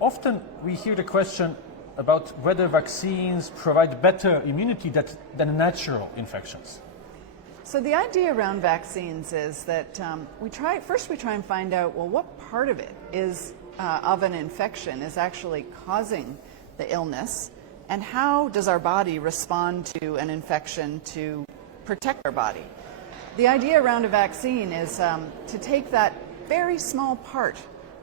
often we hear the question about whether vaccines provide better immunity than natural infections. So the idea around vaccines is that we try and find out, well, what part of it is of an infection is actually causing the illness, and how does our body respond to an infection to protect our body. The idea around a vaccine is to take that very small part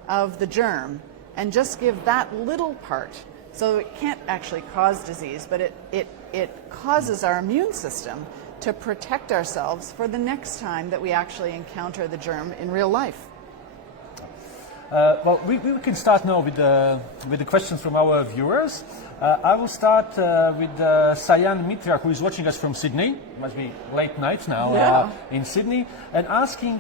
of the germ and just give that little part. So it can't actually cause disease, but it causes our immune system to protect ourselves for the next time that we actually encounter the germ in real life. Well, we can start now with the questions from our viewers. I will start with Sayan Mitra, who is watching us from Sydney. It must be late night now in Sydney, and asking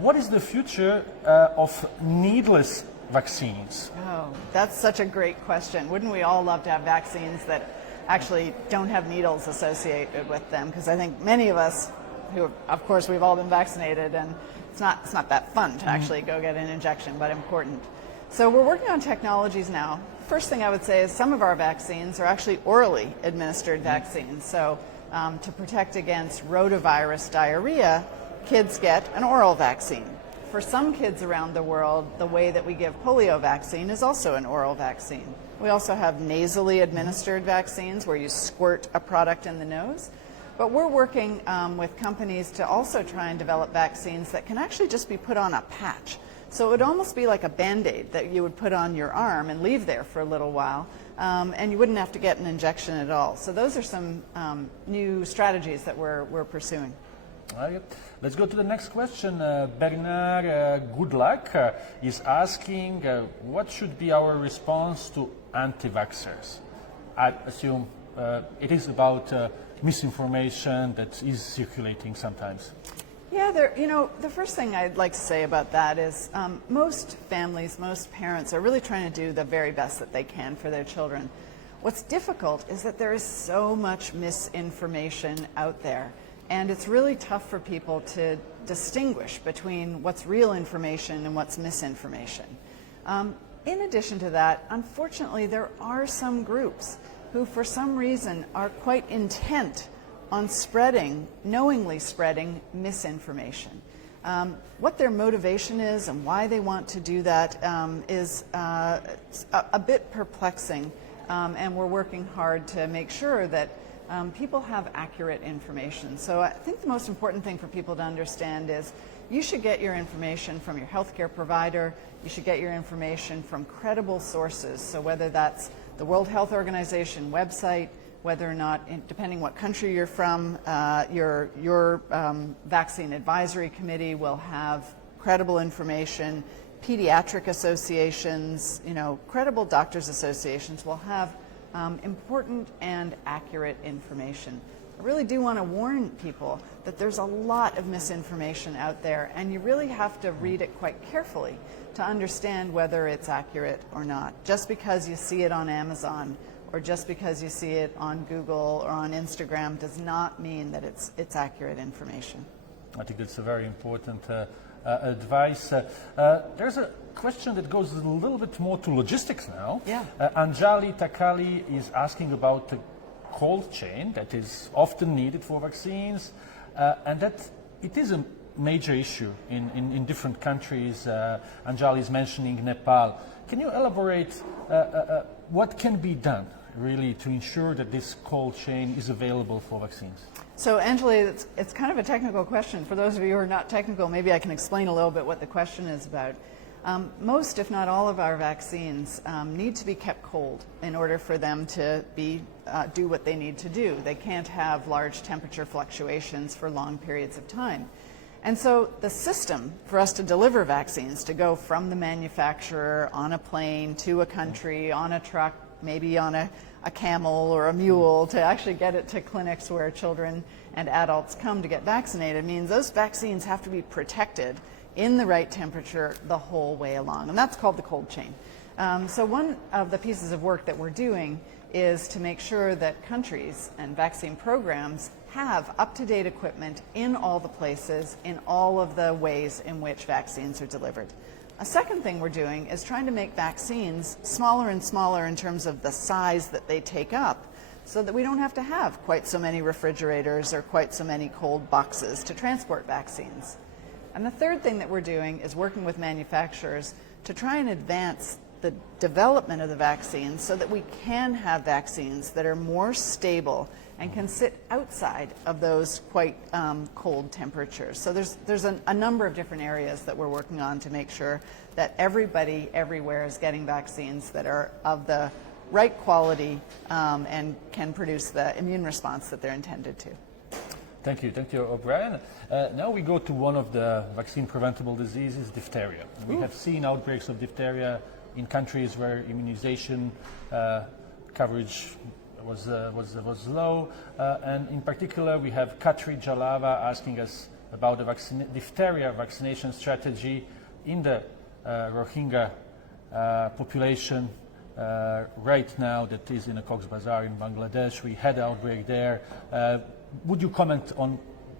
what is the future of needless vaccines? Oh, that's such a great question. Wouldn't we all love to have vaccines that actually don't have needles associated with them? Because I think many of us, who of course we've all been vaccinated, and it's not that fun to actually go get an injection, but important. So we're working on technologies now. First thing I would say is some of our vaccines are actually orally administered vaccines. So to protect against rotavirus diarrhea, kids get an oral vaccine. For some kids around the world, the way that we give polio vaccine is also an oral vaccine. We also have nasally administered vaccines where you squirt a product in the nose. But we're working with companies to also try and develop vaccines that can actually just be put on a patch. So it would almost be like a Band-Aid that you would put on your arm and leave there for a little while, and you wouldn't have to get an injection at all. So those are some new strategies that we're pursuing. Right. Let's go to the next question. Bernard Goodluck is asking what should be our response to anti-vaxxers? I assume it is about misinformation that is circulating sometimes. Yeah, the first thing I'd like to say about that is most families, most parents are really trying to do the very best that they can for their children. What's difficult is that there is so much misinformation out there, and it's really tough for people to distinguish between what's real information and what's misinformation. In addition to that, unfortunately, there are some groups who for some reason are quite intent on knowingly spreading misinformation. What their motivation is and why they want to do that is a bit perplexing, and we're working hard to make sure that people have accurate information. So I think the most important thing for people to understand is you should get your information from your healthcare provider. You should get your information from credible sources. So whether that's the World Health Organization website, whether or not, depending what country you're from, your vaccine advisory committee will have credible information. Pediatric associations, credible doctors associations will have important and accurate information. I really do want to warn people that there's a lot of misinformation out there, and you really have to read it quite carefully to understand whether it's accurate or not. Just because you see it on Amazon or just because you see it on Google or on Instagram does not mean that it's accurate information. I think that's a very important advice. There's a question that goes a little bit more to logistics now. Yeah. Anjali Takali is asking about the cold chain that is often needed for vaccines, and that it is a major issue in different countries. Anjali is mentioning Nepal. Can you elaborate what can be done really to ensure that this cold chain is available for vaccines? So Anjali, it's kind of a technical question. For those of you who are not technical, maybe I can explain a little bit what the question is about. Most, if not all, of our vaccines need to be kept cold in order for them to do what they need to do. They can't have large temperature fluctuations for long periods of time. And so the system for us to deliver vaccines, to go from the manufacturer on a plane to a country, on a truck, maybe on a camel or a mule, to actually get it to clinics where children and adults come to get vaccinated, means those vaccines have to be protected in the right temperature the whole way along. And that's called the cold chain. So one of the pieces of work that we're doing is to make sure that countries and vaccine programs have up-to-date equipment in all the places, in all of the ways in which vaccines are delivered. A second thing we're doing is trying to make vaccines smaller and smaller in terms of the size that they take up, so that we don't have to have quite so many refrigerators or quite so many cold boxes to transport vaccines. And the third thing that we're doing is working with manufacturers to try and advance the development of the vaccines so that we can have vaccines that are more stable and can sit outside of those quite cold temperatures. So there's a number of different areas that we're working on to make sure that everybody everywhere is getting vaccines that are of the right quality and can produce the immune response that they're intended to. Thank you, O'Brien. Now we go to one of the vaccine-preventable diseases, diphtheria. We have seen outbreaks of diphtheria in countries where immunization coverage was low, and in particular we have Katri Jalava asking us about the diphtheria vaccination strategy in the Rohingya population right now that is in a Cox's Bazar in Bangladesh. We had an outbreak there. Would you comment on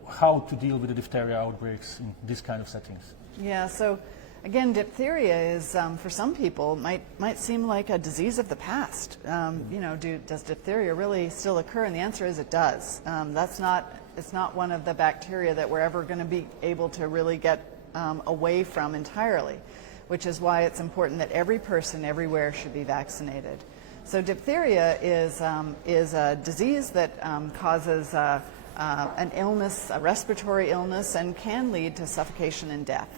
how to deal with the diphtheria outbreaks in this kind of settings? Yeah, so again, diphtheria is, for some people, might seem like a disease of the past. Does diphtheria really still occur? And the answer is it does. It's not one of the bacteria that we're ever going to be able to really get away from entirely, which is why it's important that every person everywhere should be vaccinated. So diphtheria is a disease that causes an illness, a respiratory illness, and can lead to suffocation and death.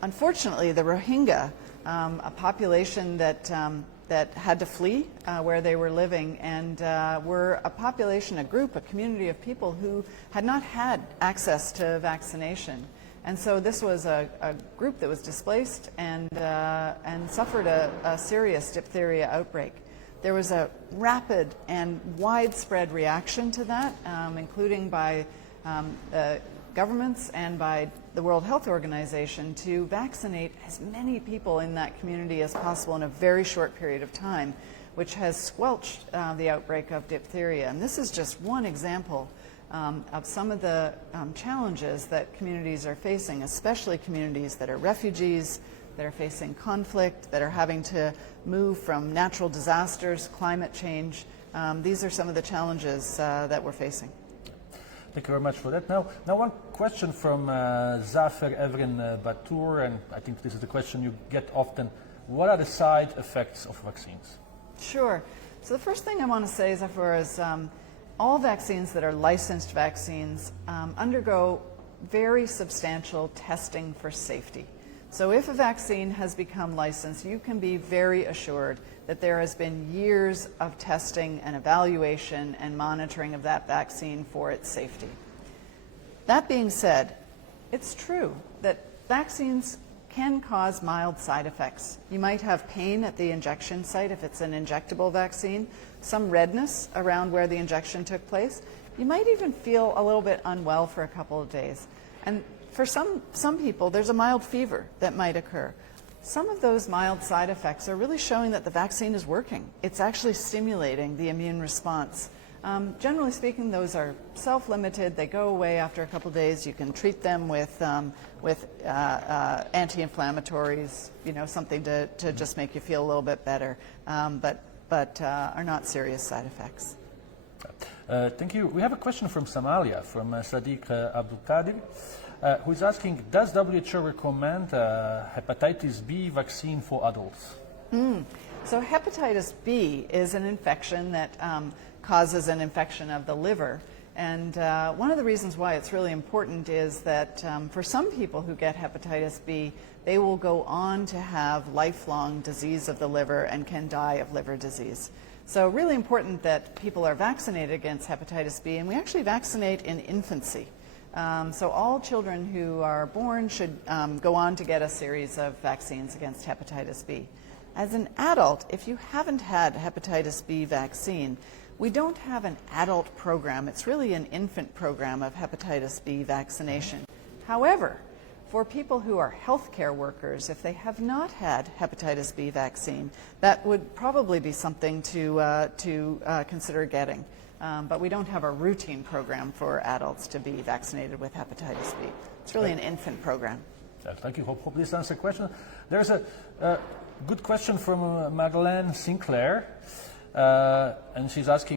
Unfortunately, the Rohingya, a population that had to flee where they were living, and were a population, a group, a community of people who had not had access to vaccination. And so this was a group that was displaced and suffered a serious diphtheria outbreak. There was a rapid and widespread reaction to that, including by governments and by the World Health Organization, to vaccinate as many people in that community as possible in a very short period of time, which has squelched the outbreak of diphtheria. And this is just one example of some of the challenges that communities are facing, especially communities that are refugees, that are facing conflict, that are having to move from natural disasters, climate change. These are some of the challenges that we're facing. Thank you very much for that. Now one question from Zafer Evren Batur, and I think this is the question you get often. What are the side effects of vaccines? Sure. So the first thing I want to say, Zafer, is all vaccines that are licensed vaccines undergo very substantial testing for safety. So if a vaccine has become licensed, you can be very assured that there has been years of testing and evaluation and monitoring of that vaccine for its safety. That being said, it's true that vaccines can cause mild side effects. You might have pain at the injection site if it's an injectable vaccine, some redness around where the injection took place. You might even feel a little bit unwell for a couple of days. And for some people, there's a mild fever that might occur. Some of those mild side effects are really showing that the vaccine is working. It's actually stimulating the immune response. Generally speaking, those are self-limited. They go away after a couple of days. You can treat them with anti-inflammatories, something to just make you feel a little bit better, but are not serious side effects. Thank you. We have a question from Somalia, from Sadiq Abdul Qadir, who is asking, does WHO recommend hepatitis B vaccine for adults? So hepatitis B is an infection that causes an infection of the liver. And one of the reasons why it's really important is that for some people who get hepatitis B, they will go on to have lifelong disease of the liver and can die of liver disease. So really important that people are vaccinated against hepatitis B, and we actually vaccinate in infancy. So all children who are born should go on to get a series of vaccines against hepatitis B. As an adult, if you haven't had hepatitis B vaccine, we don't have an adult program. It's really an infant program of hepatitis B vaccination. However, for people who are healthcare workers, if they have not had hepatitis B vaccine, that would probably be something to consider getting. But we don't have a routine program for adults to be vaccinated with hepatitis B. It's really an infant program. Thank you. Hope this answers the question. There's a good question from Madeleine Sinclair, and she's asking